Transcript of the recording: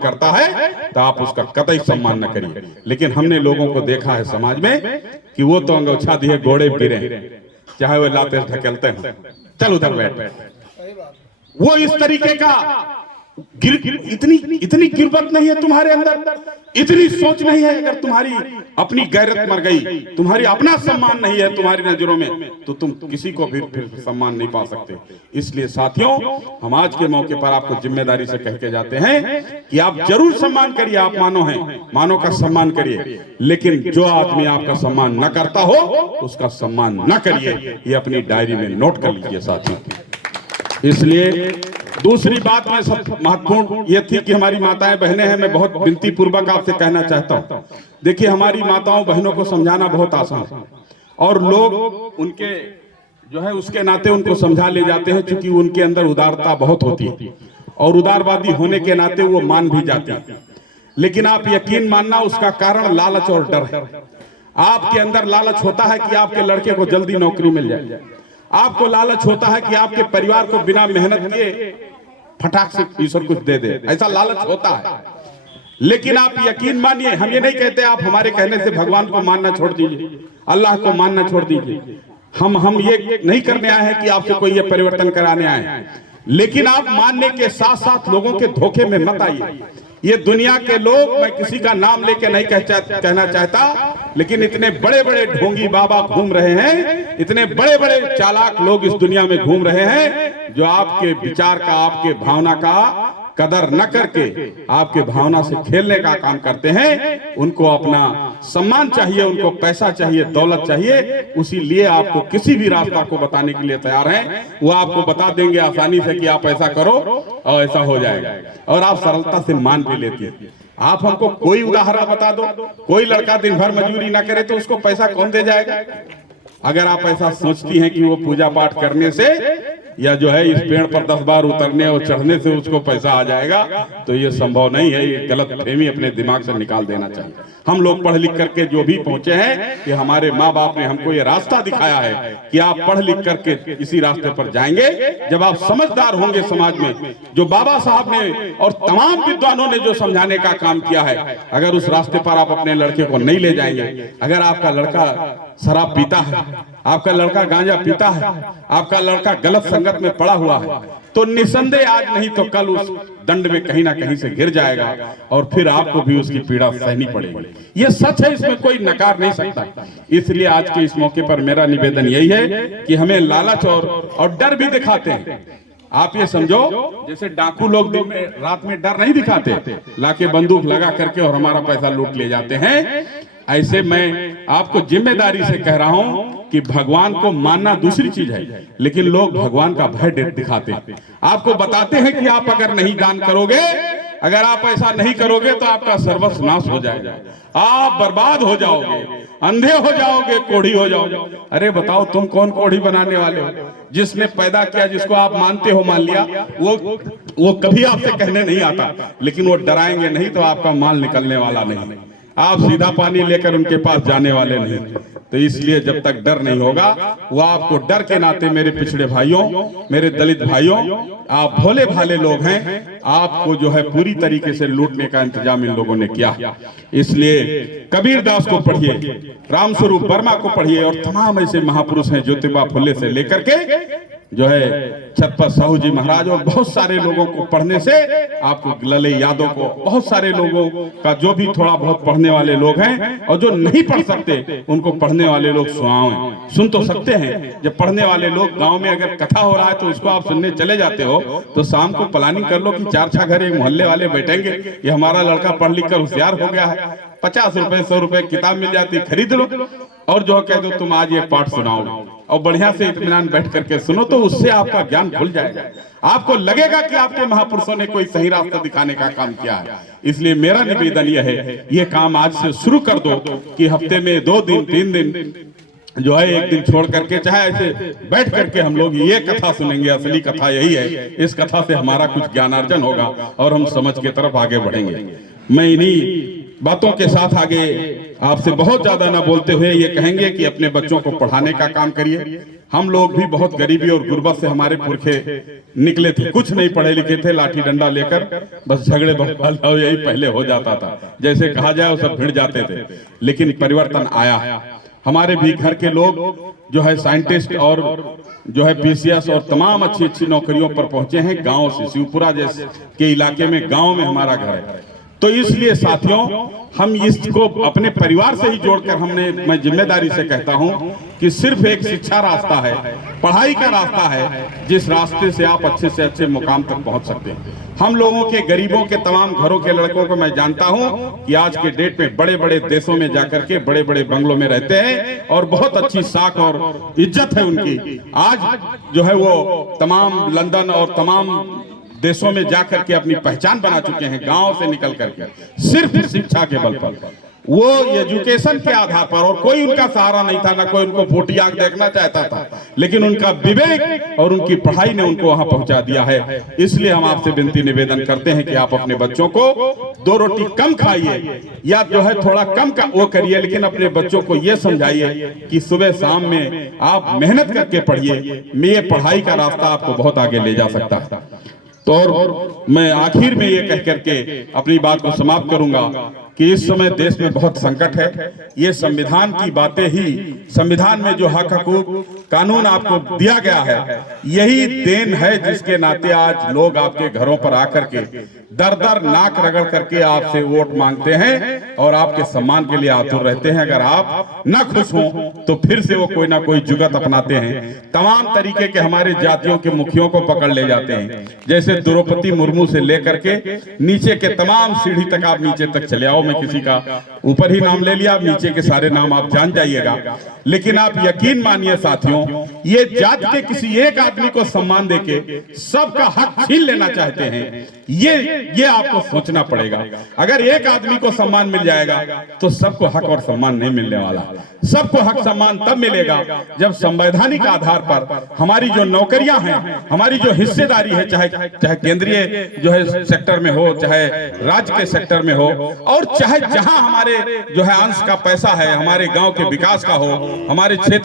करता है तो आप उसका कतई सम्मान न करिए। लेकिन हमने लोगों को देखा है समाज में कि वो तो अंगोछा दिए घोड़े गिरे, चाहे वो लाते ढकेलते हैं, चल उधर बैठ। वो इस तरीके का इतनी गिरबत नहीं है तुम्हारे अंदर, इतनी सोच नहीं है। अगर तुम्हारी अपनी गैरत मर गई, तुम्हारी अपना सम्मान नहीं है तुम्हारी नजरों में, तो तुम किसी को भी फिर सम्मान नहीं पा सकते। इसलिए साथियों, हम आज के मौके पर आपको जिम्मेदारी से कह के जाते हैं कि आप जरूर सम्मान करिए। आप मानो हैं, मानो का सम्मान करिए, लेकिन जो आदमी आपका सम्मान न करता हो उसका सम्मान न करिए। ये अपनी डायरी में नोट कर लीजिए साथियों। इसलिए दूसरी बात में सब महत्वपूर्ण ये थी कि हमारी माताएं बहनें हैं, मैं बहुत विनती पूर्वक आपसे कहना चाहता हूं। देखिए, हमारी माताओं बहनों को समझाना बहुत आसान है और लोग उनके जो है उसके नाते उनको समझा ले जाते हैं, क्योंकि उनके अंदर उदारता बहुत होती है और उदारवादी होने के नाते वो मान भी जाते हैं। लेकिन आप यकीन मानना, उसका कारण लालच और डर है। आपके अंदर लालच होता है कि आपके लड़के को जल्दी नौकरी मिल जाए, आपको लालच होता है कि आपके परिवार को बिना मेहनत किए फटाक से ईश्वर कुछ दे दे, ऐसा लालच होता है। लेकिन आप यकीन मानिए, हम ये नहीं कहते आप हमारे कहने से भगवान को मानना छोड़ दीजिए, अल्लाह को मानना छोड़ दीजिए। हम ये नहीं करने आए हैं कि आपसे कोई ये परिवर्तन कराने आए हैं, लेकिन आप मानने के साथ साथ लोगों के धोखे में मत आइए। ये दुनिया के लोग, मैं किसी का नाम लेके नहीं कहना चाहता, लेकिन इतने बड़े बड़े ढोंगी बाबा घूम रहे हैं, इतने बड़े बड़े चालाक लोग इस दुनिया में घूम रहे हैं, जो आपके विचार का, आपके भावना का कदर न करके आपके भावना से खेलने का काम करते हैं। उनको अपना सम्मान चाहिए, उनको पैसा चाहिए, दौलत चाहिए, उसी लिए आपको किसी भी रास्ता को बताने के लिए तैयार हैं। वो आपको बता देंगे आसानी से कि आप ऐसा करो और ऐसा हो जाएगा, और आप सरलता से मान भी लेती हैं। आप हमको कोई उदाहरण बता दो, कोई लड़का दिन भर मजदूरी ना करे तो उसको पैसा कौन दे जाएगा? अगर आप ऐसा सोचती हैं कि वो पूजा पाठ करने से या जो है इस पेड़ पर 10 बार उतरने और चढ़ने से उसको पैसा आ जाएगा, तो ये संभव नहीं है। ये गलत फहमी अपने दिमाग से निकाल देना चाहिए। हम लोग पढ़ लिख करके जो भी पहुंचे हैं, कि हमारे माँ बाप ने हमको ये रास्ता दिखाया है कि आप पढ़ लिख करके इसी रास्ते पर जाएंगे। जब आप समझदार होंगे समाज में, जो बाबा साहब ने और तमाम विद्वानों ने जो समझाने का काम किया है, अगर उस रास्ते पर आप अपने लड़के को नहीं ले जाएंगे, अगर आपका लड़का शराब पीता है, आपका लड़का गांजा पीता है, आपका लड़का गलत संगत में पड़ा हुआ है, तो निसंदेह आज नहीं तो कल उस दंड में कहीं ना कहीं से गिर जाएगा और फिर आपको भी उसकी पीड़ा सहनी पड़ेगी। ये सच है, इसमें कोई नकार नहीं सकता। इसलिए आज के इस मौके पर मेरा निवेदन यही है कि हमें लालच और डर भी दिखाते हैं। आप ये समझो, जैसे डाकू लोग दिन में रात में डर नहीं दिखाते, लाके बंदूक लगा करके और हमारा पैसा लूट ले जाते हैं। ऐसे मैं आपको जिम्मेदारी से कह रहा हूं कि भगवान को मानना दूसरी चीज है, लेकिन लोग भगवान का भय दिखाते हैं। आपको बताते हैं कि आप अगर नहीं दान करोगे, अगर आप ऐसा नहीं करोगे तो आपका सर्वस्व नाश हो जाएगा, आप बर्बाद हो जाओगे, अंधे हो जाओगे, कोढ़ी हो जाओगे। अरे बताओ, तुम कौन कोढ़ी बनाने वाले हो? जिसने पैदा किया, जिसको आप मानते हो, मान लिया, वो कभी आपसे कहने नहीं आता, लेकिन वो डराएंगे नहीं तो आपका माल निकलने वाला नहीं, आप सीधा पानी लेकर उनके पास जाने वाले नहीं। तो इसलिए जब तक डर नहीं होगा, वो आपको डर के नाते, मेरे पिछड़े भाइयों, मेरे दलित भाइयों, आप भोले भाले लोग हैं, आपको जो है पूरी तरीके से लूटने का इंतजाम इन लोगों ने किया। इसलिए कबीर दास को पढ़िए, रामस्वरूप वर्मा को पढ़िए, और तमाम ऐसे महापुरुष हैं, ज्योतिबा फुले से लेकर के जो है छत्रपति साहू जी महाराज, और बहुत सारे लोगों को पढ़ने से आपको, लले यादव को, बहुत सारे लोगों का, जो भी थोड़ा बहुत पढ़ने वाले लोग हैं और जो नहीं पढ़ सकते, उनको पढ़ने वाले लोग सुन तो सकते हैं। जब पढ़ने वाले लोग, गांव में अगर कथा हो रहा है तो उसको आप सुनने चले जाते हो, तो शाम को प्लानिंग कर लो कि 4-6 घर एक मोहल्ले वाले बैठेंगे, ये हमारा लड़का पढ़ लिख कर होशियार हो गया है, 50 रुपए 100 रुपए किताब मिल जाती है, खरीद लो, और जो कह दो तुम आज ये पाठ सुनाओ, और बढ़िया से इत्मीनान बैठ करके सुनो, तो उससे आपका ज्ञान खुल जाएगा। आपको लगेगा कि आपके महापुरुषों ने कोई सही रास्ता दिखाने का काम किया है। इसलिए मेरा निवेदन यह है, ये काम आज से शुरू कर दो कि हफ्ते में 2 दिन 3 दिन जो है, एक दिन छोड़ करके, चाहे ऐसे बैठ करके हम लोग ये कथा सुनेंगे। असली कथा यही है, इस कथा से हमारा कुछ ज्ञानार्जन होगा और हम समझ के तरफ आगे बढ़ेंगे। मैं इन्हीं बातों के साथ आगे आपसे बहुत ज्यादा ना बोलते हुए ये कहेंगे कि अपने बच्चों को पढ़ाने का काम करिए, हम लोग भी बहुत गरीबी और गुर्बत से हमारे पुरखे निकले थे, कुछ नहीं पढ़े लिखे थे, लाठी डंडा लेकर बस झगड़े बहलाव यही पहले हो जाता था, जैसे कहा जाए वो सब भिड़ जाते थे। लेकिन परिवर्तन आया, हमारे भी घर के लोग जो है साइंटिस्ट और जो है पीसीएस और तमाम अच्छी अच्छी नौकरियों पर पहुंचे हैं गांव से। शिवपुरा जैसे के इलाके में गांव में हमारा घर है। तो इसलिए साथियों हम इसको अपने परिवार से ही जोड़कर मैं जिम्मेदारी से कहता हूं कि सिर्फ एक शिक्षा रास्ता है, पढ़ाई का रास्ता है, जिस रास्ते से आप अच्छे से अच्छे मुकाम तक पहुंच सकते हैं। हम लोगों के गरीबों के तमाम घरों के लड़कों को मैं जानता हूं कि आज के डेट में बड़े बड़े देशों में जाकर के बड़े बड़े बंगलों में रहते हैं और बहुत अच्छी साख और इज्जत है उनकी। आज जो है वो तमाम लंदन और तमाम देशों में जाकर के अपनी पहचान बना चुके हैं, गांव से निकल करके, सिर्फ शिक्षा के बल पर, वो एजुकेशन के आधार पर। और कोई उनका सहारा नहीं था, ना कोई उनको फूटी आंख देखना चाहता था, लेकिन उनका विवेक और उनकी पढ़ाई ने उनको वहां पहुंचा दिया है। इसलिए हम आपसे विनती निवेदन करते हैं कि आप अपने बच्चों को 2 रोटी कम खाइए या जो है थोड़ा कम का वो करिए, लेकिन अपने बच्चों को ये समझाइए कि सुबह शाम में आप मेहनत करके पढ़िए। ये पढ़ाई का रास्ता आपको बहुत आगे ले जा सकता है। तो और मैं आखिर में ये कह करके अपनी बात को समाप्त करूंगा कि इस समय देश में बहुत संकट है। ये संविधान की बातें ही, संविधान में जो हक हकूक कानून आपको दिया गया है, यही देन है जिसके नाते आज लोग आपके घरों पर आकर के दर दर नाक रगड़ करके आपसे वोट मांगते हैं और आपके सम्मान के लिए आतुर रहते हैं। अगर आप न खुश हो तो फिर से वो कोई ना कोई जुगत अपनाते हैं, तमाम तरीके के हमारे जातियों के मुखियों को पकड़ ले जाते हैं। जैसे द्रौपदी मुर्मू से लेकर के नीचे के तमाम सीढ़ी तक आप नीचे तक चले आओ, मैं किसी का ऊपर ही नाम ले लिया, नीचे के सारे नाम आप जान जाइएगा। लेकिन आप यकीन मानिए साथियों, ये जात के किसी एक आदमी को सम्मान देके सबका हक छीन लेना चाहते हैं, ये आपको सोचना पड़ेगा। अगर एक आदमी को सम्मान मिल जाएगा तो सबको हक और सम्मान नहीं मिलने वाला। सबको हक सम्मान तब मिलेगा जब संवैधानिक आधार पर हमारी जो नौकरियां हैं, हमारी जो हिस्सेदारी है, चाहे केंद्रीय जो है सेक्टर में हो, चाहे राज्य के सेक्टर में हो, और चाहे जहां हमारे जो है अंश का पैसा है, हमारे गांव के विकास का हो, हमारे क्षेत्र